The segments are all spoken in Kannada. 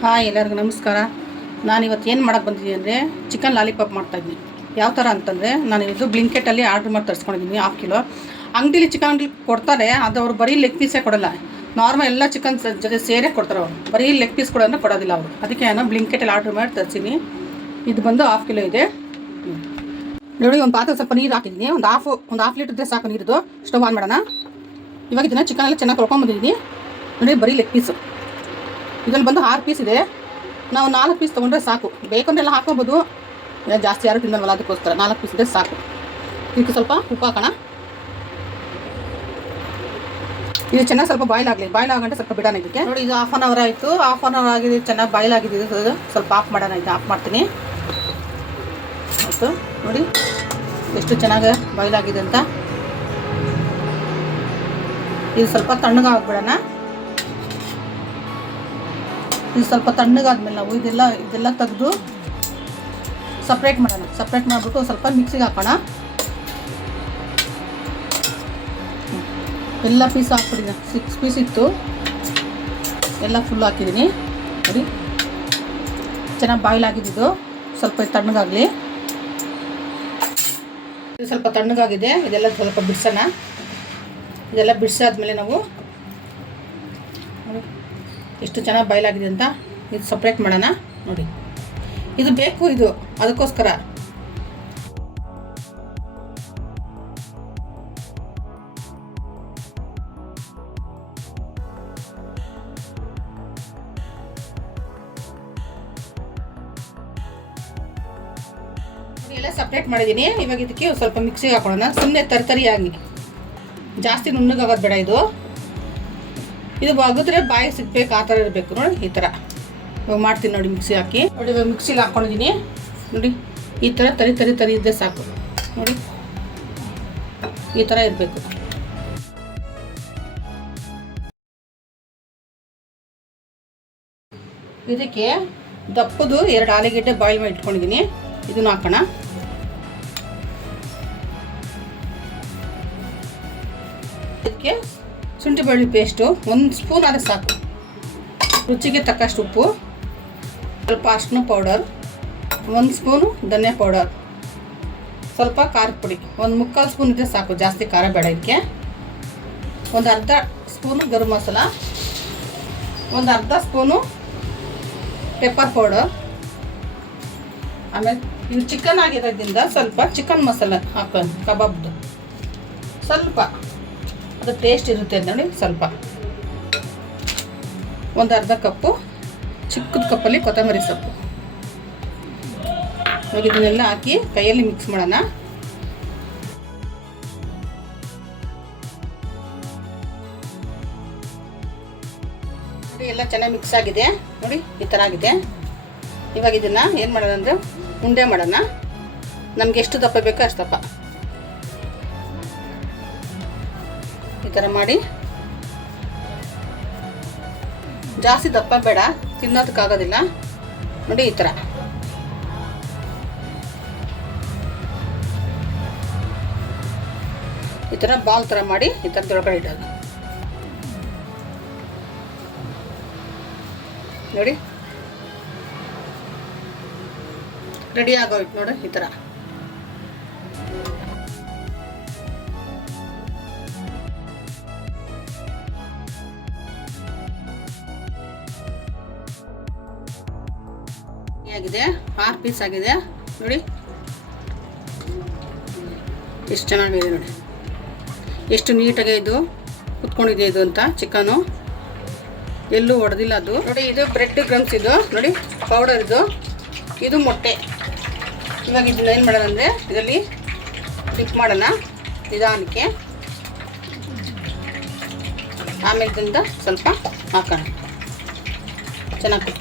ಹಾಯ್, ಎಲ್ಲರಿಗೂ ನಮಸ್ಕಾರ. ನಾನಿವತ್ತು ಏನು ಮಾಡೋಕ್ಕೆ ಬಂದಿದ್ದೀನಿ ಅಂದರೆ ಚಿಕನ್ ಲಾಲಿಪಾಪ್ ಮಾಡ್ತಾಯಿದ್ದೀನಿ. ಯಾವ ಥರ ಅಂತಂದರೆ ನಾನು ಇದು ಬ್ಲಿಂಕೆಟಲ್ಲಿ ಆರ್ಡ್ರ್ ಮಾಡಿ ತರಿಸ್ಕೊಂಡಿದ್ದೀನಿ 1/2 ಕಿಲೋ. ಅಂಗಡಿಲಿ ಚಿಕನ್ ಅಂಗಡಿ ಕೊಡ್ತಾರೆ, ಅದು ಅವ್ರು ಬರೀ ಲೆಗ್ ಪೀಸೇ ಕೊಡೋಲ್ಲ, ನಾರ್ಮಲ್ ಎಲ್ಲ ಚಿಕನ್ ಜೊತೆ ಸೇರೇ ಕೊಡ್ತಾರೆ. ಅವರು ಬರೀ ಲೆಗ್ ಪೀಸ್ ಕೊಡೋದನ್ನ ಕೊಡೋದಿಲ್ಲ ಅವರು. ಅದಕ್ಕೆ ನಾನು ಬ್ಲಿಂಕೆಟಲ್ಲಿ ಆರ್ಡ್ರ್ ಮಾಡಿ ತರಿಸಿನಿ. ಇದು ಬಂದು 1/2 ಕಿಲೋ ಇದೆ. ನೋಡಿ, ಒಂದು ಪಾತ್ರೆ ಸ್ವಲ್ಪ ನೀರು ಹಾಕಿದ್ದೀನಿ. ಒಂದು ಹಾಫ್ ಲೀಟ್ರ್ ಇದ್ದರೆ ಸಾಕು ನೀರಿದು. ಸ್ಟವ್ ಆನ್ ಮಾಡೋಣ. ಇವಾಗ ಇದನ್ನು ಚಿಕನ್ ಎಲ್ಲ ಚೆನ್ನಾಗಿ ತೊಳ್ಕೊಂಡ್ಬಂದಿದ್ದೀನಿ. ನೋಡಿ, ಬರೀ ಲೆಗ್ ಪೀಸು. ಇದರಲ್ಲಿ ಬಂದು 6 ಪೀಸ್ ಇದೆ. ನಾವು 4 ಪೀಸ್ ತೊಗೊಂಡ್ರೆ ಸಾಕು. ಬೇಕಂದ್ರೆ ಎಲ್ಲ ಹಾಕೋಬೋದು, ಜಾಸ್ತಿ ಯಾರು ತಿನ್ನಲ್ವಲ್ಲ, ಅದಕ್ಕೋಸ್ಕರ 4 ಪೀಸ್ ಇದ್ದರೆ ಸಾಕು. ಇದಕ್ಕೆ ಸ್ವಲ್ಪ ಉಪ್ಪು ಹಾಕೋಣ. ಇದು ಚೆನ್ನಾಗಿ ಸ್ವಲ್ಪ ಬಾಯ್ಲ್ ಆಗಂటే ಸ್ವಲ್ಪ ಬಿಡೋಣ ಇದಕ್ಕೆ. ನೋಡಿ, ಇದು 1/2 ಅವರ್ ಆಯಿತು. 1/2 ಅವರ್ ಆಗಿದೆ, ಚೆನ್ನಾಗಿ ಬಾಯ್ಲ್ ಆಗಿದೆ. ಇದು ಸ್ವಲ್ಪ ಆಫ್ ಮಾಡೋಣ. ಇದು ಆಫ್ ಮಾಡ್ತೀನಿ. ಆಯಿತು, ನೋಡಿ ಎಷ್ಟು ಚೆನ್ನಾಗಿ ಬಾಯ್ಲ್ ಆಗಿದೆ ಅಂತ. ಇದು ಸ್ವಲ್ಪ ತಣ್ಣಗೆ ಆಗಿಬಿಡೋಣ. ಇದು ಸ್ವಲ್ಪ ತಣ್ಣಗಾದ್ಮೇಲೆ ನಾವು ಇದೆಲ್ಲ ತೆಗೆದು ಸಪ್ರೇಟ್ ಮಾಡೋಣ. ಸಪ್ರೇಟ್ ಮಾಡಿಬಿಟ್ಟು ಸ್ವಲ್ಪ ಮಿಕ್ಸಿಗೆ ಹಾಕೋಣ. ಎಲ್ಲ ಪೀಸ್ ಹಾಕ್ಬಿಟ್ಟಿದ್ದೀನಿ. 6 ಪೀಸ್ ಇತ್ತು, ಎಲ್ಲ ಫುಲ್ ಹಾಕಿದ್ದೀನಿ. ನೋಡಿ, ಚೆನ್ನಾಗಿ ಬಾಯ್ಲ್ ಆಗಿದ್ದು. ಸ್ವಲ್ಪ ತಣ್ಣಗಾಗಲಿ. ಇದು ಸ್ವಲ್ಪ ತಣ್ಣಗಾಗಿದೆ. ಇದೆಲ್ಲ ಸ್ವಲ್ಪ ಬಿಡಿಸೋಣ. ಇದೆಲ್ಲ ಬಿಡಿಸಾದ್ಮೇಲೆ ನಾವು ಎಷ್ಟು ಚೆನ್ನಾಗಿ ಬಾಯ್ಲ್ ಆಗಿದೆ ಅಂತ ಇದು ಸಪ್ರೇಟ್ ಮಾಡೋಣ. ನೋಡಿ, ಇದು ಬೇಕು, ಇದು ಅದಕ್ಕೋಸ್ಕರ. ಎಲ್ಲ ಸಪ್ರೇಟ್ ಮಾಡಿದ್ದೀನಿ. ಇವಾಗ ಇದಕ್ಕೆ ಸ್ವಲ್ಪ ಮಿಕ್ಸಿಗೆ ಹಾಕೊಳ್ಳೋಣ. ಸುಮ್ಮನೆ ತರ್ತರಿಯಾಗಿ, ಜಾಸ್ತಿ ನುಣ್ಣಗಾಗೋದು ಬೇಡ. ಇದು ಬಗ್ಗಿದ್ರೆ ಬಾಯಿ ಸಿಗ್ಬೇಕು, ಆ ಥರ ಇರಬೇಕು. ನೋಡಿ, ಈ ಥರ ಇವಾಗ ಮಾಡ್ತೀನಿ. ನೋಡಿ, ಮಿಕ್ಸಿ ಹಾಕಿ. ನೋಡಿ, ಇವಾಗ ಮಿಕ್ಸಿಲಿ ಹಾಕ್ಕೊಂಡಿದ್ದೀನಿ. ನೋಡಿ, ಈ ಥರ ತರಿ ಇದ್ದರೆ ಸಾಕು. ನೋಡಿ, ಈ ಥರ ಇರಬೇಕು. ಇದಕ್ಕೆ ದಪ್ಪದು 2 ಆಲೂಗೆಡ್ಡೆ ಬಾಯ್ಲ್ ಮಾಡಿ ಇಟ್ಕೊಂಡಿದ್ದೀನಿ. ಇದನ್ನು ಹಾಕೋಣ. ಇದಕ್ಕೆ ಶುಂಠಿ ಬೆಳ್ಳುಳ್ಳಿ ಪೇಸ್ಟು 1 ಸ್ಪೂನ್ ಆದರೆ ಸಾಕು. ರುಚಿಗೆ ತಕ್ಕಷ್ಟು ಉಪ್ಪು, ಸ್ವಲ್ಪ ಅರಿಶಿನ ಪೌಡರ್, 1 ಸ್ಪೂನು ಧನಿಯಾ ಪೌಡರ್, ಸ್ವಲ್ಪ ಖಾರದ ಪುಡಿ 1/4 ಸ್ಪೂನ್ ಇದ್ದರೆ ಸಾಕು, ಜಾಸ್ತಿ ಖಾರ ಬೇಡ. ಇದಕ್ಕೆ ಒಂದು ಅರ್ಧ ಸ್ಪೂನು ಗರಂ ಮಸಾಲ, ಒಂದು ಅರ್ಧ ಸ್ಪೂನು ಪೆಪ್ಪರ್ ಪೌಡರ್. ಆಮೇಲೆ ಇದು ಚಿಕನ್ ಆಗಿರೋದ್ರಿಂದ ಸ್ವಲ್ಪ ಚಿಕನ್ ಮಸಾಲ ಹಾಕೋದು, ಕಬಾಬ್ದು ಸ್ವಲ್ಪ, ಅದು ಟೇಸ್ಟ್ ಇರುತ್ತೆ ನೋಡಿ. ಸ್ವಲ್ಪ ಒಂದು ಅರ್ಧ ಕಪ್ಪು ಚಿಕ್ಕದ ಕಪ್ಪಲ್ಲಿ ಕೊತ್ತಂಬರಿ ಸೊಪ್ಪು. ಇವಾಗ ಇದನ್ನೆಲ್ಲ ಹಾಕಿ ಕೈಯಲ್ಲಿ ಮಿಕ್ಸ್ ಮಾಡೋಣ. ನೋಡಿ, ಎಲ್ಲ ಚೆನ್ನಾಗಿ ಮಿಕ್ಸ್ ಆಗಿದೆ. ನೋಡಿ, ಈ ಥರ ಆಗಿದೆ. ಇವಾಗ ಇದನ್ನು ಏನು ಮಾಡೋಣ ಅಂದರೆ ಉಂಡೆ ಮಾಡೋಣ. ನಮಗೆ ಎಷ್ಟು ದಪ್ಪ ಬೇಕೋ ಅಷ್ಟು ದಪ್ಪ ಈ ಥರ ಮಾಡಿ. ಜಾಸ್ತಿ ದಪ್ಪ ಬೇಡ, ತಿನ್ನೋದಕ್ಕಾಗೋದಿಲ್ಲ. ನೋಡಿ, ಈ ಥರ ಬಾಲ್ ಥರ ಮಾಡಿ ಈ ಥರ ದೊಳಗಡೆ ಇಡೋದು. ನೋಡಿ, ರೆಡಿ ಆಗೋಯ್ತು. ನೋಡಿ, ಈ ಥರ ಆಗಿದೆ. 6 ಪೀಸ್ ಆಗಿದೆ. ನೋಡಿ, ಎಷ್ಟು ಚೆನ್ನಾಗಿದೆ. ನೋಡಿ, ಎಷ್ಟು ನೀಟಾಗಿ ಇದು ಕುತ್ಕೊಂಡಿದೆ ಇದು ಅಂತ. ಚಿಕನು ಎಲ್ಲೂ ಹೊಡೆದಿಲ್ಲ ಅದು. ನೋಡಿ, ಇದು ಬ್ರೆಡ್ ಕ್ರಮ್ಸ್. ಇದು ನೋಡಿ, ಪೌಡರ್. ಇದು ಮೊಟ್ಟೆ. ಇವಾಗ ಇದನ್ನ ಏನು ಮಾಡೋಣ ಅಂದರೆ ಇದರಲ್ಲಿ ಡಿಪ್ ಮಾಡೋಣ ನಿಧಾನಕ್ಕೆ. ಆಮೇಲೆ ಇದರಿಂದ ಸ್ವಲ್ಪ ಹಾಕೋಣ. ಚೆನ್ನಾಗಿ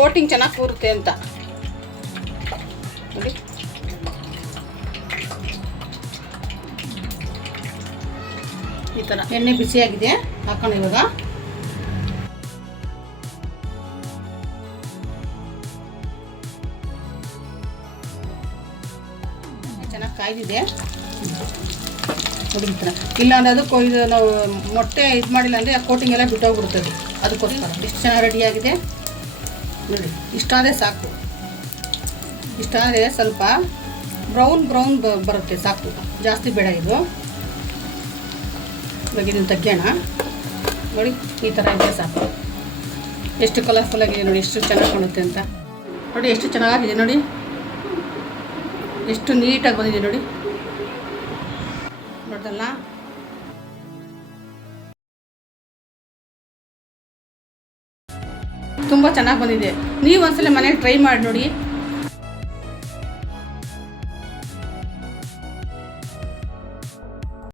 ಕೋಟಿಂಗ್ ಚೆನ್ನಾಗಿ ಕೂರುತ್ತೆ ಅಂತ. ನೋಡಿ, ಈ ಥರ ಎಣ್ಣೆ ಬಿಸಿಯಾಗಿದೆ, ಹಾಕೋಣ. ಇವಾಗ ಚೆನ್ನಾಗಿ ಕಾಯ್ದಿದೆ. ನೋಡಿ, ಈ ಥರ. ಇಲ್ಲ ಅಂದರೆ ಅದು ಇದು ನಾವು ಮೊಟ್ಟೆ ಇದು ಮಾಡಿಲ್ಲ ಅಂದರೆ ಆ ಕೋಟಿಂಗ್ ಎಲ್ಲ ಬಿಟ್ಟೋಗ್ಬಿಡ್ತದೆ. ಅದಕ್ಕೋಸ್ಕರ ಎಷ್ಟು ಚೆನ್ನಾಗಿ ರೆಡಿಯಾಗಿದೆ. ನೋಡಿ ಇಷ್ಟಾದರೆ ಸಾಕು. ಇಷ್ಟಾದರೆ ಸ್ವಲ್ಪ ಬ್ರೌನ್ ಬರುತ್ತೆ ಸಾಕು, ಜಾಸ್ತಿ ಬೇಡ ಇದು. ಇವಾಗ ಇದನ್ನು ತೆಗ್ಯೋಣ. ನೋಡಿ ಈ ಥರ ಇದೆ ಸಾಕು. ಎಷ್ಟು ಕಲರ್ಫುಲ್ಲಾಗಿದೆ ನೋಡಿ, ಎಷ್ಟು ಚೆನ್ನಾಗಿ ಕಾಣುತ್ತೆ ಅಂತ. ನೋಡಿ ಎಷ್ಟು ಚೆನ್ನಾಗಿದೆ ನೋಡಿ, ಎಷ್ಟು ನೀಟಾಗಿ ಬಂದಿದೆ ನೋಡಿ, ನೋಡ್ದಲ್ಲ. ತುಂಬ ಚೆನ್ನಾಗಿ ಬಂದಿದೆ. ನೀವು ಒಂದ್ಸಲ ಮನೇಲಿ ಟ್ರೈ ಮಾಡಿ ನೋಡಿ.